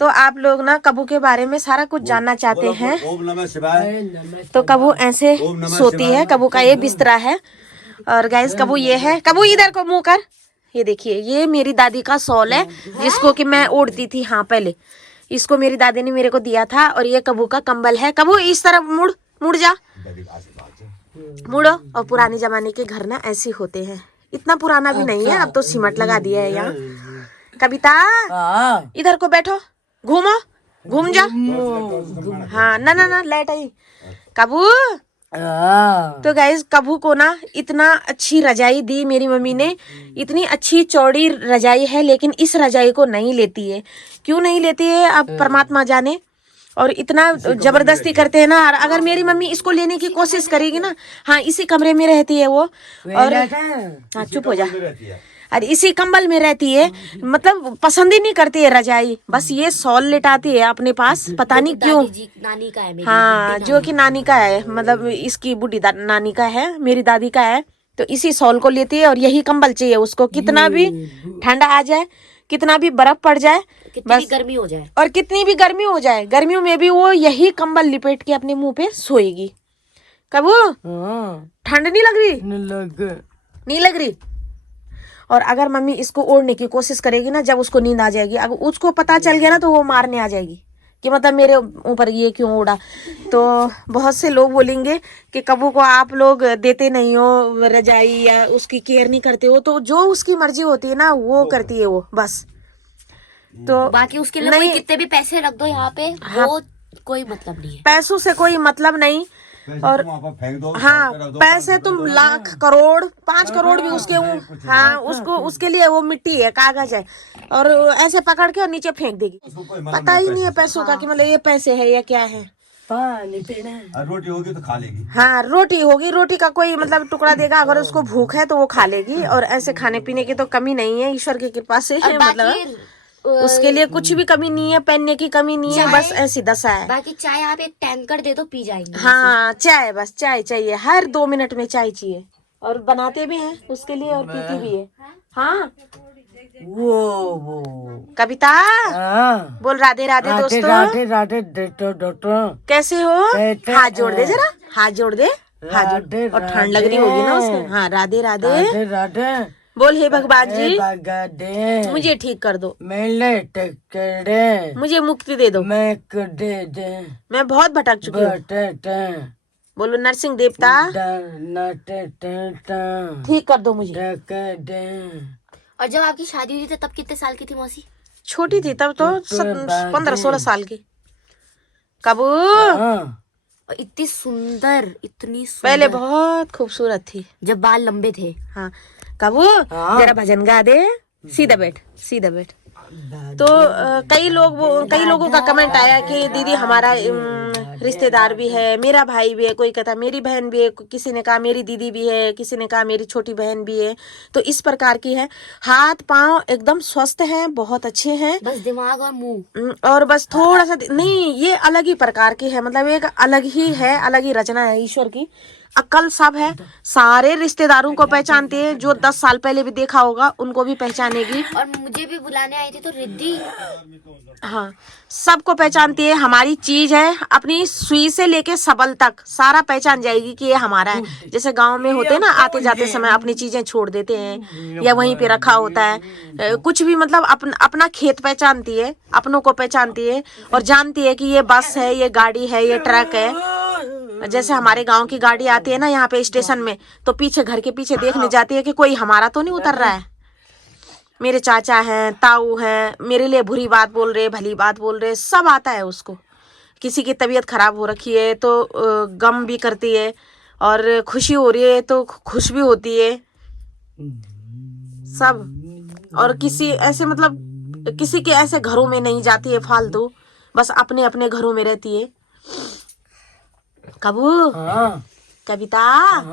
तो आप लोग ना कबू के बारे में सारा कुछ जानना चाहते हैं तो कबू ऐसे सोती है। कबू का ये बिस्तरा है। और गाइस कबू ये है। कबू इधर को मुंह कर। ये देखिए ये मेरी दादी का शॉल है जिसको कि मैं ओढ़ती थी। हाँ पहले इसको मेरी दादी ने मेरे को दिया था। और ये कबू का कंबल है। कबू इस तरफ मुड़ मुड़ जा, मुड़ो। और पुराने जमाने के घर ना ऐसे होते हैं। इतना पुराना भी नहीं है, अब तो सीमेंट लगा दिया है यहाँ। कविता इधर को बैठो, घूमो, घूम जा। हाँ ना ना ना लाइट आई। कबू तो गाइस कबू को ना इतना अच्छी रजाई दी मेरी मम्मी ने। इतनी अच्छी चौड़ी रजाई है लेकिन इस रजाई को नहीं लेती है। क्यों नहीं लेती है अब परमात्मा जाने। और इतना जबरदस्ती करते हैं ना। और अगर मेरी मम्मी इसको लेने की कोशिश करेगी ना, हाँ इसी कमरे में रहती है वो। और हाँ चुप हो जा। अरे इसी कंबल में रहती है। मतलब पसंद ही नहीं करती है रजाई, बस ये शॉल लेटाती है अपने पास। पता नहीं क्यों। नानी का है मेरी। हाँ जो कि नानी का है, मतलब इसकी बूढ़ी नानी का है, मेरी दादी का है। तो इसी शॉल को लेती है और यही कंबल चाहिए उसको। कितना भी ठंडा आ जाए, कितना भी बर्फ पड़ जाए, कितनी भी गर्मी हो जाए, और कितनी भी गर्मी हो जाए, गर्मियों में भी वो यही कंबल लिपेट के अपने मुंह पे सोएगी। कबू ठंड नहीं लग रही? नहीं लग रही। और अगर मम्मी इसको ओढ़ने की कोशिश करेगी ना, जब उसको नींद आ जाएगी, अगर उसको पता चल गया ना तो वो मारने आ जाएगी कि मतलब मेरे ऊपर ये क्यों ओढ़ा। तो बहुत से लोग बोलेंगे कि कबू को आप लोग देते नहीं हो रजाई या उसकी केयर नहीं करते हो। तो जो उसकी मर्जी होती है ना वो करती है वो, बस। तो बाकी उसके लिए कोई कितने भी पैसे रख दो यहाँ पे, हाँ, वो कोई मतलब नहीं है। पैसों से कोई मतलब नहीं। और हाँ पैसे तुम लाख करोड़ 5 करोड़ भी उसके हाँ उसको उसके लिए वो मिट्टी है, कागज है। और ऐसे पकड़ के और नीचे फेंक देगी। पता ही नहीं है पैसों का कि मतलब ये पैसे है या क्या है। रोटी होगी तो खा लेगी। हाँ रोटी होगी, रोटी का कोई मतलब टुकड़ा देगा। अगर उसको भूख है तो वो खा लेगी। और ऐसे खाने पीने की तो कमी नहीं है ईश्वर की कृपा से। मतलब उसके लिए कुछ भी कमी नहीं है, पहनने की कमी नहीं है, बस ऐसी दशा है। बाकी चाय आप एक टैंकर दे दो, पी जाएंगे। हाँ चाय, बस चाय चाहिए, हर 2 मिनट में चाय चाहिए। और बनाते भी हैं उसके लिए और पीती भी है। हाँ वो कविता बोल राधे राधे दोस्तों। राधे राधे दोस्तों, कैसे हो? हाथ जोड़ दे जरा, हाथ जोड़ दे, हाथ जोड़। और ठंड लग रही होगी ना उसको। हाँ राधे राधे राधे राधे। बोल हे भगवान जी दे मुझे ठीक कर दो, मैं मुझे मुक्ति दे दो, मैं दे मैं बहुत भटक चुकी हूँ। बोलो नरसिंह देवता ठीक कर दो मुझे। और जब आपकी शादी हुई थी तब कितने साल की थी मौसी? छोटी थी तब तो 15-16 साल की। कबू और इतनी सुंदर, इतनी सुंदर। पहले बहुत खूबसूरत थी जब बाल लंबे थे। हाँ कबू जरा भजन गा दे। सीधा बैठ, सीधा बैठ। तो कई लोगों का कमेंट आया कि दीदी हमारा रिश्तेदार भी है, मेरा भाई भी है, कोई कहता मेरी बहन भी है, किसी ने कहा मेरी दीदी भी है, किसी ने कहा मेरी छोटी बहन भी है। तो इस प्रकार की है। हाथ पांव एकदम स्वस्थ हैं, बहुत अच्छे हैं, बस दिमाग और मुंह और बस थोड़ा सा नहीं, ये अलग ही प्रकार की है। मतलब एक अलग ही है, अलग ही रचना है ईश्वर की। अक्ल सब है, सारे रिश्तेदारों को पहचानती है। जो 10 साल पहले भी देखा होगा उनको भी पहचानेगी। और मुझे भी बुलाने आई थी तो रिद्धि, हाँ सबको पहचानती है। हमारी चीज है, अपनी सुई से लेके सबल तक सारा पहचान जाएगी कि ये हमारा है। जैसे गांव में होते हैं ना, आते जाते समय अपनी चीजें छोड़ देते हैं या वहीं पे रखा होता है। कुछ भी मतलब अपना खेत पहचानती है, अपनों को पहचानती है और जानती है कि ये बस है, ये गाड़ी है, ये ट्रक है। जैसे हमारे गांव की गाड़ी आती है ना यहाँ पे स्टेशन में, तो पीछे घर के पीछे देखने जाती है कि कोई हमारा तो नहीं उतर रहा है। मेरे चाचा हैं, ताऊ हैं, मेरे लिए बुरी बात बोल रहे, भली बात बोल रहे, सब आता है उसको। किसी की तबीयत खराब हो रखी है तो गम भी करती है, और खुशी हो रही है तो खुश भी होती है सब। और किसी ऐसे मतलब किसी के ऐसे घरों में नहीं जाती है फालतू, बस अपने अपने घरों में रहती है। कबू कविता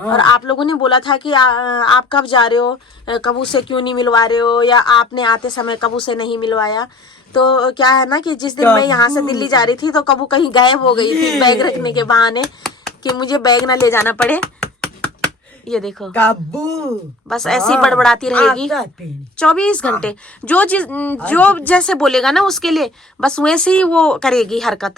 और आप लोगों ने बोला था कि आप कब जा रहे हो, कबू से क्यों नहीं मिलवा रहे हो, या आपने आते समय कबू से नहीं मिलवाया। तो क्या है ना कि जिस दिन मैं यहाँ से दिल्ली जा रही थी तो कबू कहीं गायब हो गई थी बैग रखने के बहाने, कि मुझे बैग ना ले जाना पड़े। ये देखो काबू बस ऐसी बड़बड़ाती रहेगी आता पीने 24 घंटे। जो चीज जो जैसे बोलेगा ना उसके लिए बस वैसे ही वो करेगी हरकत।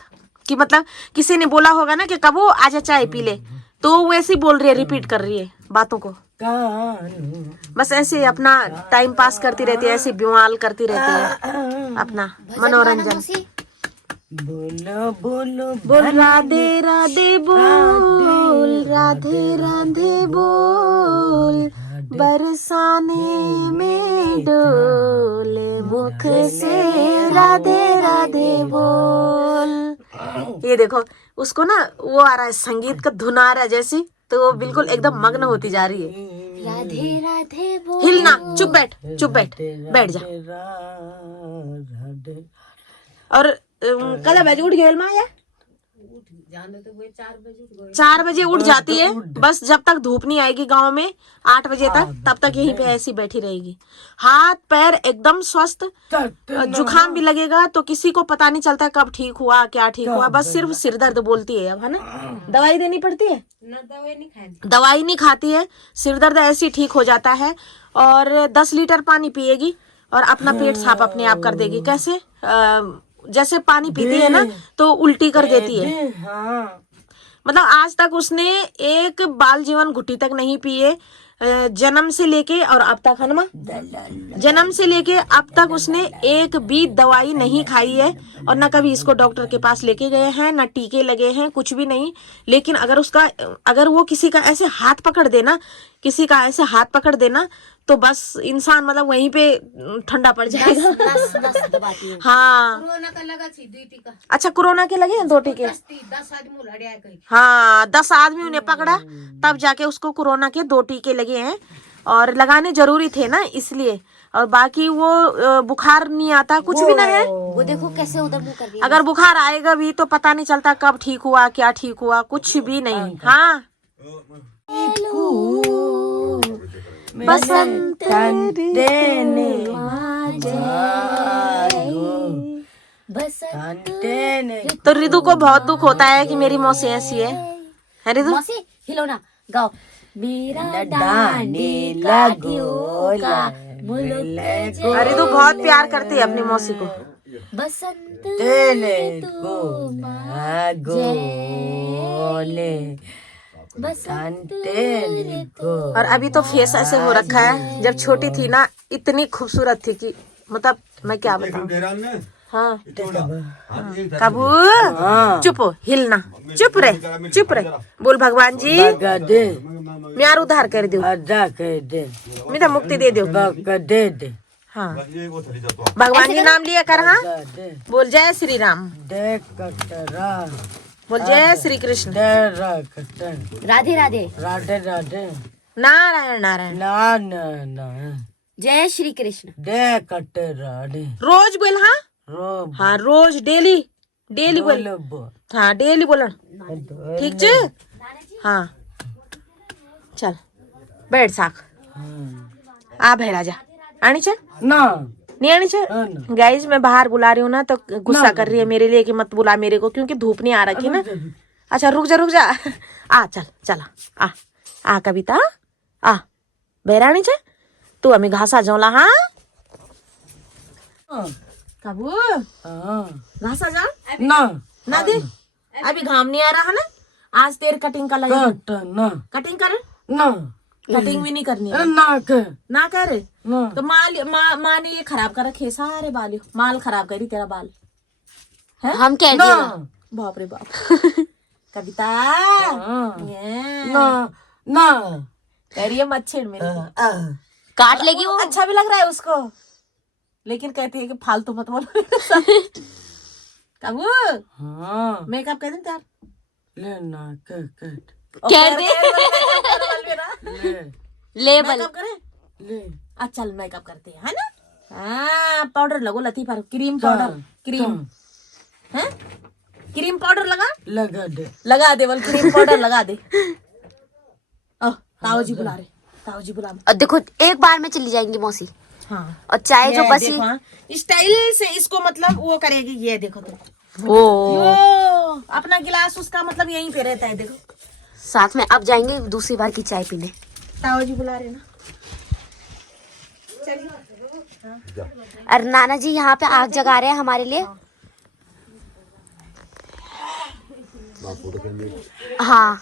कि मतलब किसी ने बोला होगा ना कि कबू आजा चाय पी ले, तो वैसे ही बोल रही है, रिपीट कर रही है बातों को। कानू बस ऐसे अपना टाइम पास करती रहती है, ऐसे ब्युआल करती रहती है अपना मनोरंजन। मौसी बोलो बोलो बोल राधे राधे बोल, राधे राधे बोल, बरसाने में डोले मुख से राधे राधे बोल। ये देखो उसको ना वो आ रहा है, संगीत का धुन आ रहा है जैसी, तो वो बिल्कुल एकदम मग्न होती जा रही है। राधे राधे बोल। हिलना, चुप बैठ, चुप बैठ, बैठ जा। राधे और कल बजे उठ गए माया? 4 बजे उठ जाती है, बस जब तक धूप नहीं आएगी गांव में 8 बजे तक, तब तक यहीं पे ऐसी बैठी रहेगी। हाथ पैर एकदम स्वस्थ, जुकाम भी लगेगा तो किसी को पता नहीं चलता कब ठीक हुआ क्या ठीक हुआ, बस सिर्फ सिर दर्द बोलती है अब, है ना। दवाई देनी पड़ती है ना, दवाई नहीं खाती है, सिर दर्द ऐसे ही ठीक हो जाता है। और 10 लीटर पानी पिएगी और अपना पेट साफ अपने आप कर देगी। कैसे? जैसे पानी पीती है ना तो उल्टी कर देती है। हाँ मतलब आज तक उसने एक बाल जीवन घुट्टी तक नहीं पिए, जन्म से लेके और अब तक, है ना, जन्म से लेके अब तक उसने एक भी दवाई नहीं खाई है। और ना कभी इसको डॉक्टर के पास लेके गए हैं, ना टीके लगे हैं, कुछ भी नहीं। लेकिन अगर वो किसी का ऐसे हाथ पकड़ देना, किसी का ऐसे हाथ पकड़ देना तो बस इंसान मतलब वहीं पे ठंडा पड़ जाएगा। नस दबाती है। हाँ कोरोना का लगा थी 2 टीका। अच्छा, कोरोना के लगे हैं 2 टीके? 10 आदमी लड़िया कहीं। हाँ 10 आदमी उन्हें पकड़ा तब जाके उसको कोरोना के 2 टीके लगे हैं, और लगाने जरूरी थे ना इसलिए। और बाकी वो बुखार नहीं आता, कुछ भी ना है। वो देखो कैसे उधर मुंह कर रही है। अगर बुखार आएगा भी तो पता नहीं चलता कब ठीक हुआ क्या ठीक हुआ, कुछ भी नहीं। हाँ बसंत देने बसंत देने तो रिदु को बहुत दुख होता है कि मेरी मौसी ऐसी है रिदु? मौसी हिलो ना, गाओ। मेरा डाने लगो लगो रिदु बहुत प्यार करती है अपनी मौसी को। बसंत देने को लगो ले बसंत देने को। और अभी तो फेस ऐसे हो रखा है, जब छोटी थी ना इतनी खूबसूरत थी कि मतलब मैं क्या बताऊं। हाँ कबू चुप हो, हिलना, चुप रहे, बोल भगवान जी दे म्यार उधार कर दो, अदा कर दे मीठा मुक्ति दे दो। दे दे हाँ भगवान जी नाम लिया कर। हाँ दे बोल जय श्री राम, दे कटरा बोल जय श्री कृष्ण, दे कटर राधे राधे राधे राधे नारायण नारायण, ना ना ना जय श्री कृष्ण। दे कटरा दे रोज बोल। हाँ रो हाँ रोज डेली बोल। हाँ डेली बोलन, ठीक छे? हाँ चल बैठ साख आ भेड़ा जा आनी चे ना नहीं आनी चे। गाइज मैं बाहर बुला रही हूँ ना तो गुस्सा कर रही है मेरे लिए कि मत बुला मेरे को, क्योंकि धूप नहीं आ रखी ना। अच्छा रुक जा आ चला आ कविता आ बेरानी चे तू हमें घासा जौला। हाँ कबू घासा जा ना दे, अभी घाम नहीं आ रहा है ना, आज तेरे कटिंग का लगा। कटिंग कर ना कटिंग भी नहीं करनी है ना कर तो माँ ने ये खराब कर रखे सारे बाल, माल खराब करी तेरा बाल है। हम कह दिए बाप रे बाप कविता ना कह रही है मच्छर मेरे को। काट लेगी वो। अच्छा भी लग रहा है उसको, लेकिन कहती है कि फालतू मत बोलो। कबू हाँ मेकअप कर यार, लेना कट कह दे लेबल मेकअप करे। ले अच्छा चल मेकअप करते हैं, है ना। हाँ पाउडर लगो लतीफा, क्रीम पाउडर, क्रीम है, क्रीम पाउडर लगा दे बोल, क्रीम पाउडर लगा दे। ताऊ जी बुला रहे, ताऊ जी बुला। और देखो एक बार में चली जाएंगी मौसी। हाँ और चाय जो बसी स्टाइल से इसको मतलब वो करेगी। ये देखो तो ओ अपना गिलास उसका मतलब यहीं पे रहता है, देखो साथ में अब जाएंगे दूसरी बार की चाय पीने। ताऊ जी बुला रहे ना। और नाना जी यहाँ पे आग जगा रहे हैं हमारे लिए। हाँ